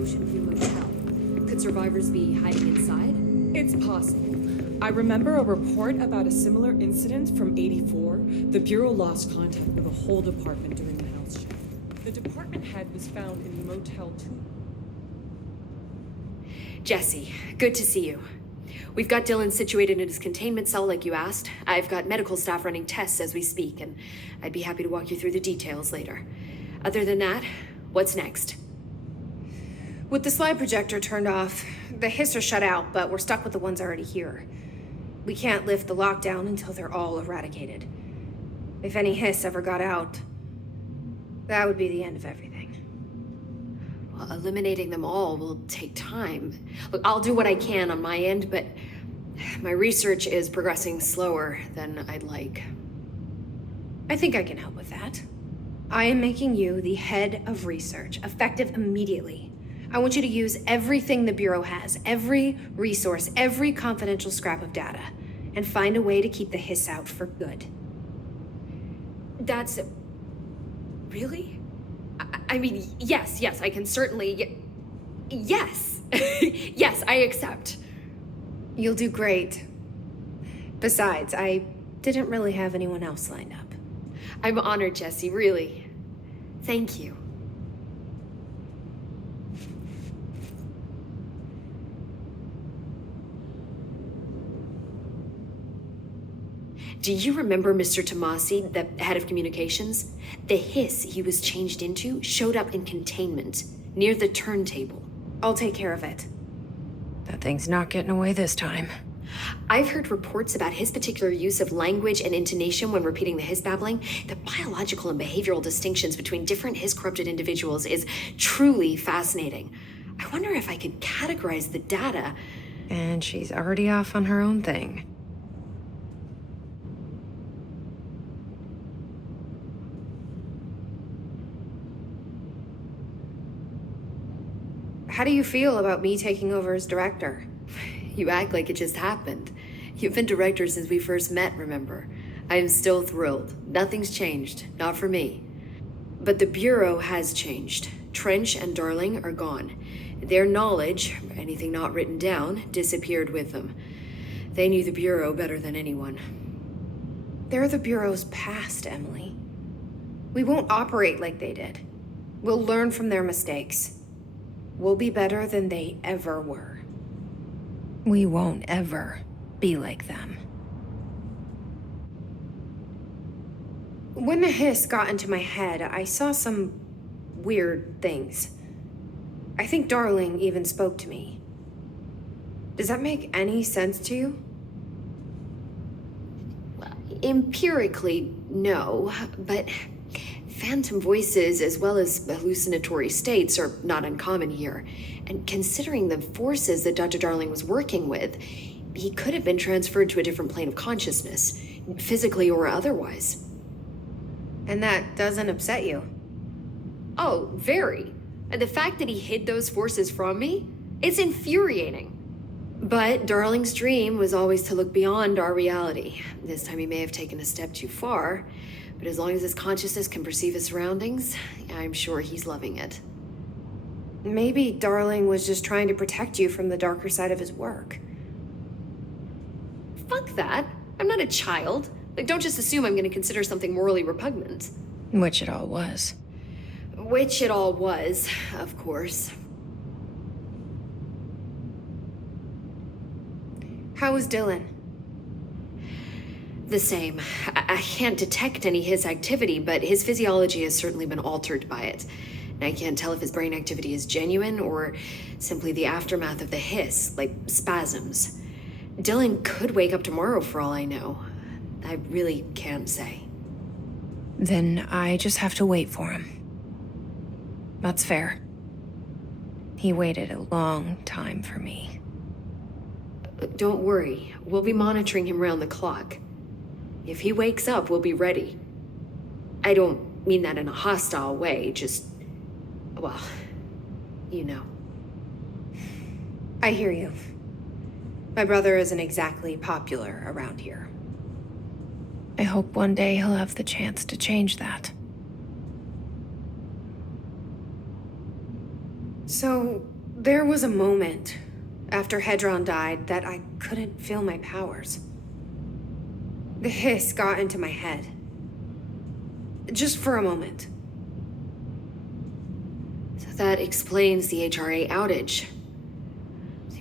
ocean view motel. Could survivors be hiding inside? It's possible. I remember a report about a similar incident from '84. The Bureau lost contact with the whole department during the health check. The department head was found in the motel too. Jesse, good to see you. We've got Dylan situated in his containment cell like you asked. I've got medical staff running tests as we speak, and I'd be happy to walk you through the details later. Other than that, what's next? With the slide projector turned off, the hiss are shut out, but we're stuck with the ones already here. We can't lift the lockdown until they're all eradicated. If any hiss ever got out, that would be the end of everything. Well, eliminating them all will take time. Look, I'll do what I can on my end, but my research is progressing slower than I'd like. I think I can help with that. I am making you the head of research, effective immediately. I want you to use everything the Bureau has, every resource, every confidential scrap of data, and find a way to keep the hiss out for good. That's... really? I mean, yes, I can certainly... Yes! Yes, I accept. You'll do great. Besides, I didn't really have anyone else lined up. I'm honored, Jesse, really. Thank you. Do you remember Mr. Tomasi, the head of communications? The hiss he was changed into showed up in containment, near the turntable. I'll take care of it. That thing's not getting away this time. I've heard reports about his particular use of language and intonation when repeating the hiss babbling. The biological and behavioral distinctions between different hiss-corrupted individuals is truly fascinating. I wonder if I could categorize the data. And she's already off on her own thing. How do you feel about me taking over as director? You act like it just happened. You've been director since we first met, remember? I am still thrilled. Nothing's changed, not for me. But the Bureau has changed. Trench and Darling are gone. Their knowledge, anything not written down, disappeared with them. They knew the Bureau better than anyone. They're the Bureau's past, Emily. We won't operate like they did. We'll learn from their mistakes. We'll be better than they ever were. We won't ever be like them. When the hiss got into my head, I saw some weird things. I think Darling even spoke to me. Does that make any sense to you? Empirically, no, but phantom voices as well as hallucinatory states are not uncommon here. And considering the forces that Dr. Darling was working with, he could have been transferred to a different plane of consciousness, physically or otherwise. And that doesn't upset you? Oh, very. And the fact that he hid those forces from me, it's infuriating. But Darling's dream was always to look beyond our reality. This time he may have taken a step too far, but as long as his consciousness can perceive his surroundings, I'm sure he's loving it. Maybe Darling was just trying to protect you from the darker side of his work. Fuck that. I'm not a child. Like, don't just assume I'm going to consider something morally repugnant. Which it all was. Which it all was, of course. How was Dylan? The same. I can't detect any his activity, but his physiology has certainly been altered by it. And I can't tell if his brain activity is genuine or simply the aftermath of the hiss, like spasms. Dylan could wake up tomorrow for all I know. I really can't say. Then I just have to wait for him. That's fair. He waited a long time for me. Don't worry. We'll be monitoring him round the clock. If he wakes up, we'll be ready. I don't mean that in a hostile way, just... well, you know. I hear you. My brother isn't exactly popular around here. I hope one day he'll have the chance to change that. So, There was a moment after Hedron died that I couldn't feel my powers. The hiss got into my head. Just for a moment. So that explains the HRA outage.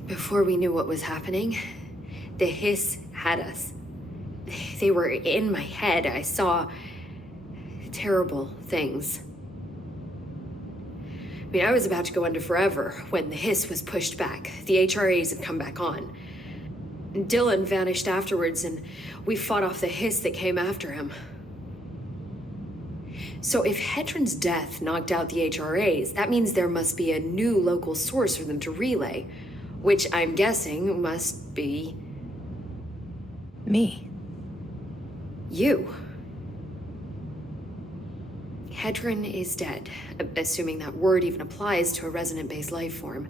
Before we knew what was happening, the hiss had us. They were in my head. I saw terrible things. I mean, I was about to go under forever when the hiss was pushed back. The HRAs had come back on. Dylan vanished afterwards, and we fought off the hiss that came after him. So if Hedron's death knocked out the HRAs, that means there must be a new local source for them to relay, which I'm guessing must be... Me. You. Hedron is dead, assuming that word even applies to a resonant-based life form.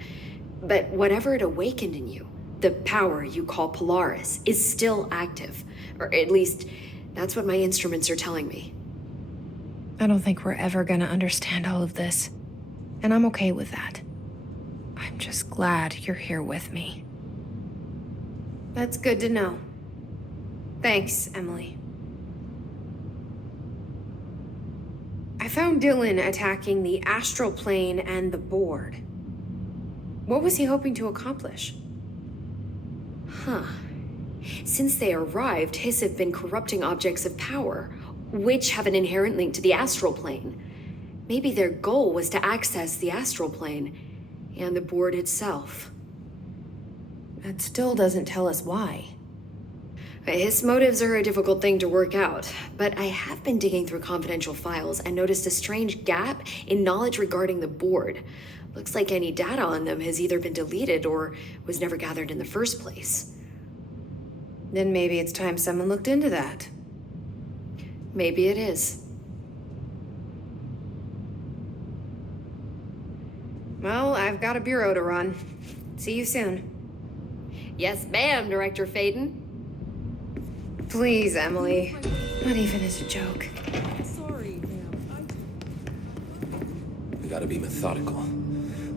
But whatever it awakened in you, the power you call Polaris, is still active. Or at least, that's what my instruments are telling me. I don't think we're ever gonna understand all of this. And I'm okay with that. I'm just glad you're here with me. That's good to know. Thanks, Emily. I found Dylan attacking the astral plane and the board. What was he hoping to accomplish? Huh. Since they arrived, Hiss have been corrupting objects of power, which have an inherent link to the astral plane. Maybe their goal was to access the astral plane and the board itself. That still doesn't tell us why. His motives are a difficult thing to work out, but I have been digging through confidential files and noticed a strange gap in knowledge regarding the board. Looks like any data on them has either been deleted or was never gathered in the first place. Then maybe it's time someone looked into that. Maybe it is. Well, I've got a bureau to run. See you soon. Yes, ma'am, Director Faden. Please, Emily. Not even as a joke. Sorry, ma'am. We gotta be methodical.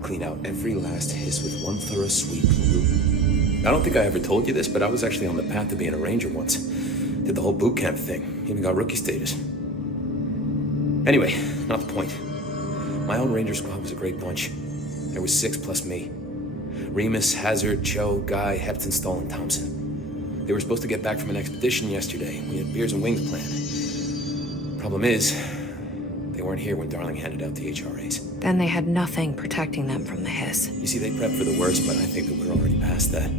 Clean out every last hiss with one thorough sweep. I don't think I ever told you this, but I was actually on the path to being a ranger once. Did the whole boot camp thing. Even got rookie status. Anyway, not the point. My own ranger squad was a great bunch. There was 6 plus me. Remus, Hazard, Joe, Guy, Hepton, Stoll, and Thompson. They were supposed to get back from an expedition yesterday. We had beers and wings planned. Problem is, they weren't here when Darling handed out the HRAs. Then they had nothing protecting them from the hiss. You see, they prepped for the worst, but I think that we're already past that.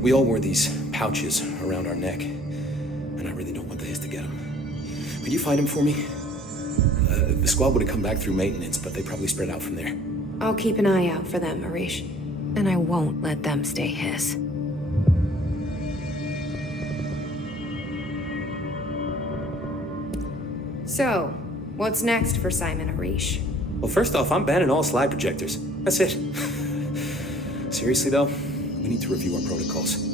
We all wore these pouches around our neck, and I really don't want the hiss to get them. Could you find them for me? The squad would have come back through maintenance, but they probably spread out from there. I'll keep an eye out for them, Arish. And I won't let them stay hiss. So, what's next for Simon Arish? Well, first off, I'm banning all slide projectors. That's it. Seriously, though, we need to review our protocols.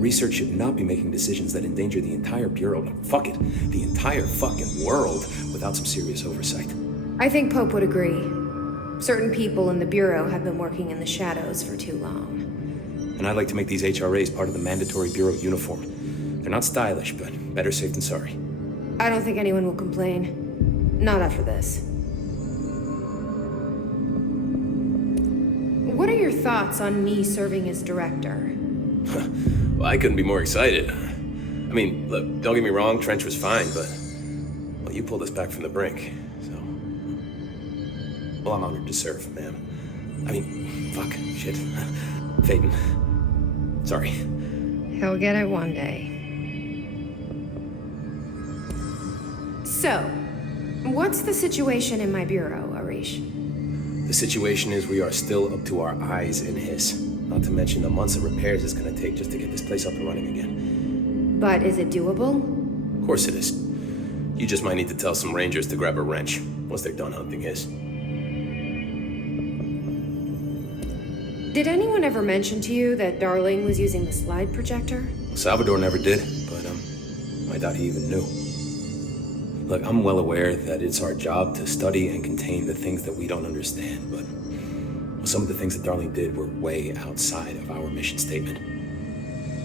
Research should not be making decisions that endanger the entire Bureau, fuck it, the entire fucking world, without some serious oversight. I think Pope would agree. Certain people in the Bureau have been working in the shadows for too long. And I'd like to make these HRAs part of the mandatory Bureau uniform. They're not stylish, but better safe than sorry. I don't think anyone will complain. Not after this. What are your thoughts on me serving as director? Well, I couldn't be more excited. I mean, look, don't get me wrong, Trench was fine, but... well, you pulled us back from the brink, so... well, I'm honored to serve, ma'am. I mean, fuck, shit. Phaeton. Sorry. He'll get it one day. So, what's the situation in my bureau, Arish? The situation is we are still up to our eyes in hiss. Not to mention the months of repairs it's gonna take just to get this place up and running again. But is it doable? Of course it is. You just might need to tell some rangers to grab a wrench once they're done hunting hiss. Did anyone ever mention to you that Darling was using the slide projector? Salvador never did, but I doubt he even knew. Look, I'm well aware that it's our job to study and contain the things that we don't understand, but Some of the things that Darlene did were way outside of our mission statement.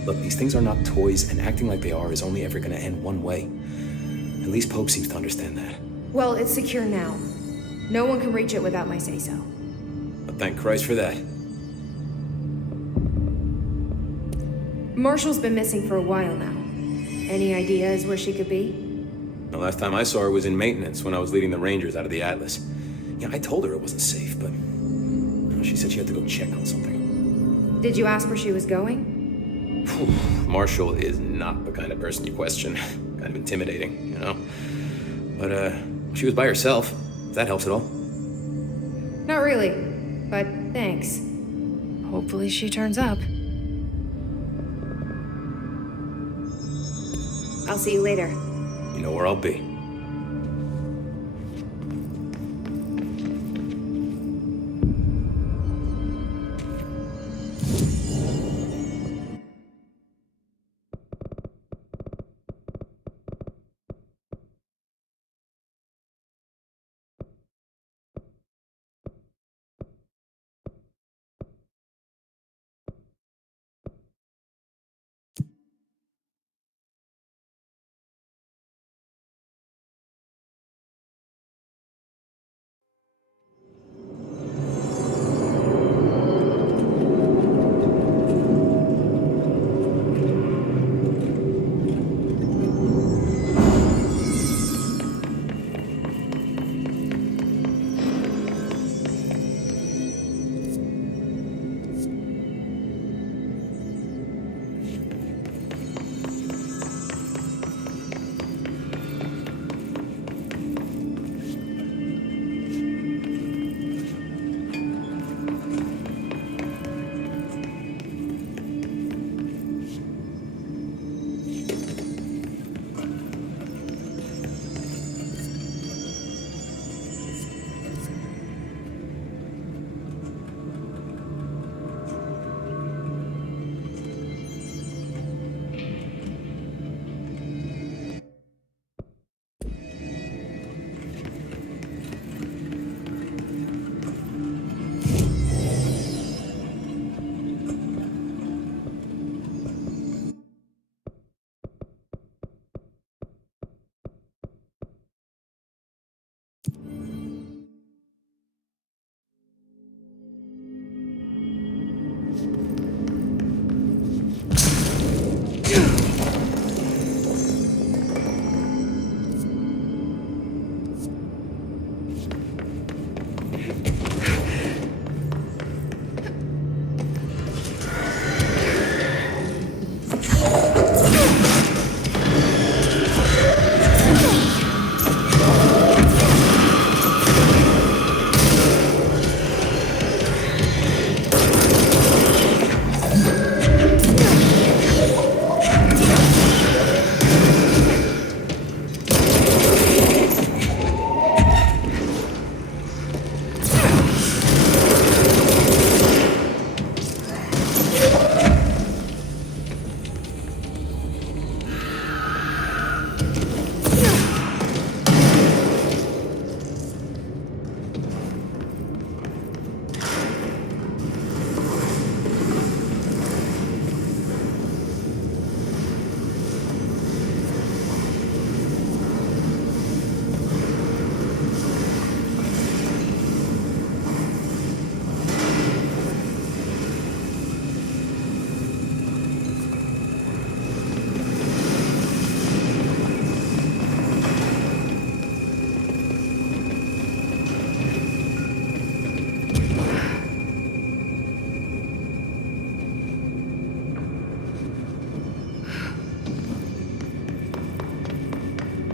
Look, these things are not toys, and acting like they are is only ever gonna end one way. At least Pope seems to understand that. Well, it's secure now. No one can reach it without my say-so. But thank Christ for that. Marshall's been missing for a while now. Any ideas where she could be? The last time I saw her was in maintenance when I was leading the Rangers out of the Atlas. Yeah, I told her it wasn't safe, but she said she had to go check on something. Did you ask where she was going? Marshall is not the kind of person you question. Kind of intimidating, you know? But, she was by herself, if that helps at all. Not really, but thanks. Hopefully she turns up. I'll see you later. You know where I'll be.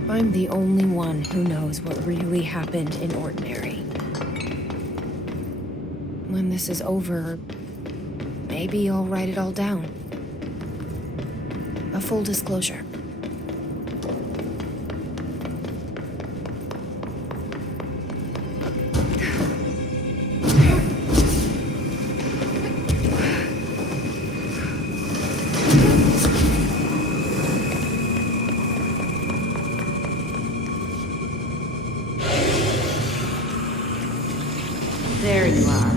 I'm the only one who knows what really happened in Ordinary. When this is over, maybe I'll write it all down. A full disclosure. There you are.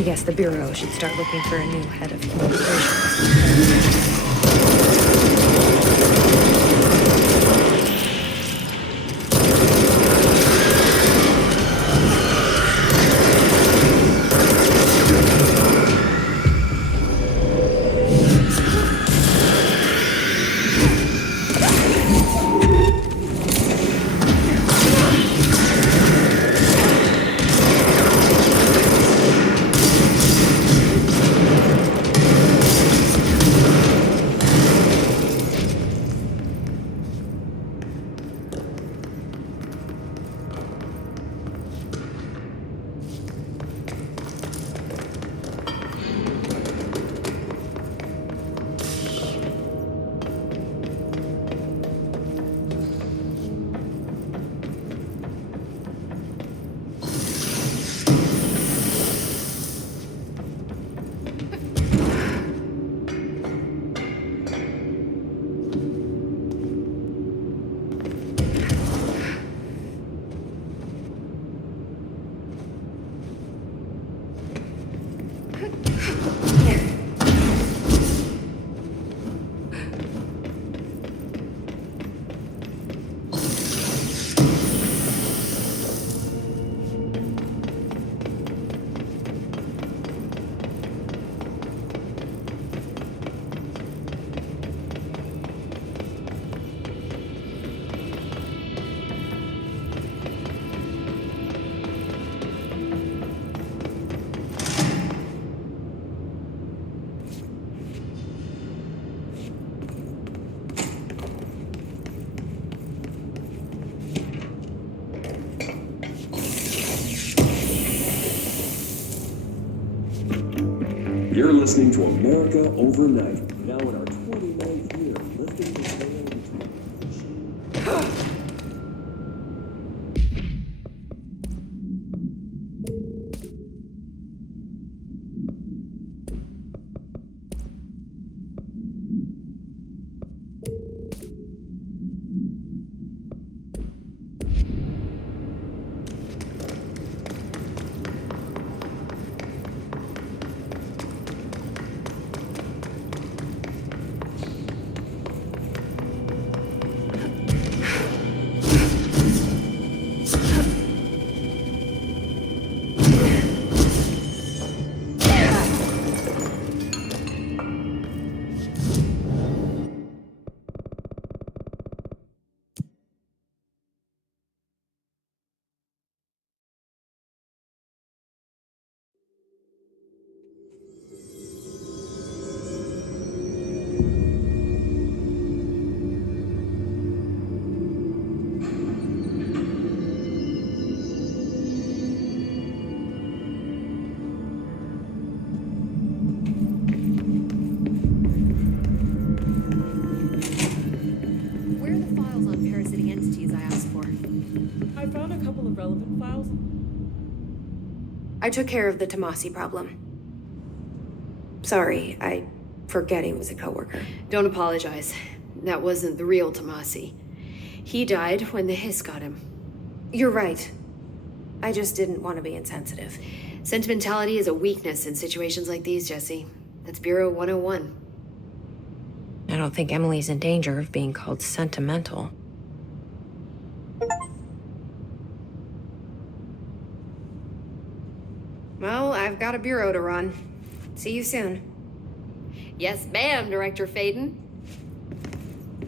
I guess the Bureau should start looking for a new head of communications. You're listening to America Overnight, now in our 29th year, lifting the veil between. Where are the files on parasitic entities I asked for? I found a couple of relevant files. I took care of the Tomasi problem. Sorry, I forget he was a coworker. Don't apologize. That wasn't the real Tomasi. He died when the hiss got him. You're right. I just didn't want to be insensitive. Sentimentality is a weakness in situations like these, Jesse. That's Bureau 101. I don't think Emily's in danger of being called sentimental. Well, I've got a bureau to run. See you soon. Yes, ma'am, Director Faden.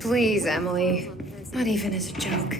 Please, Emily. Not even as a joke.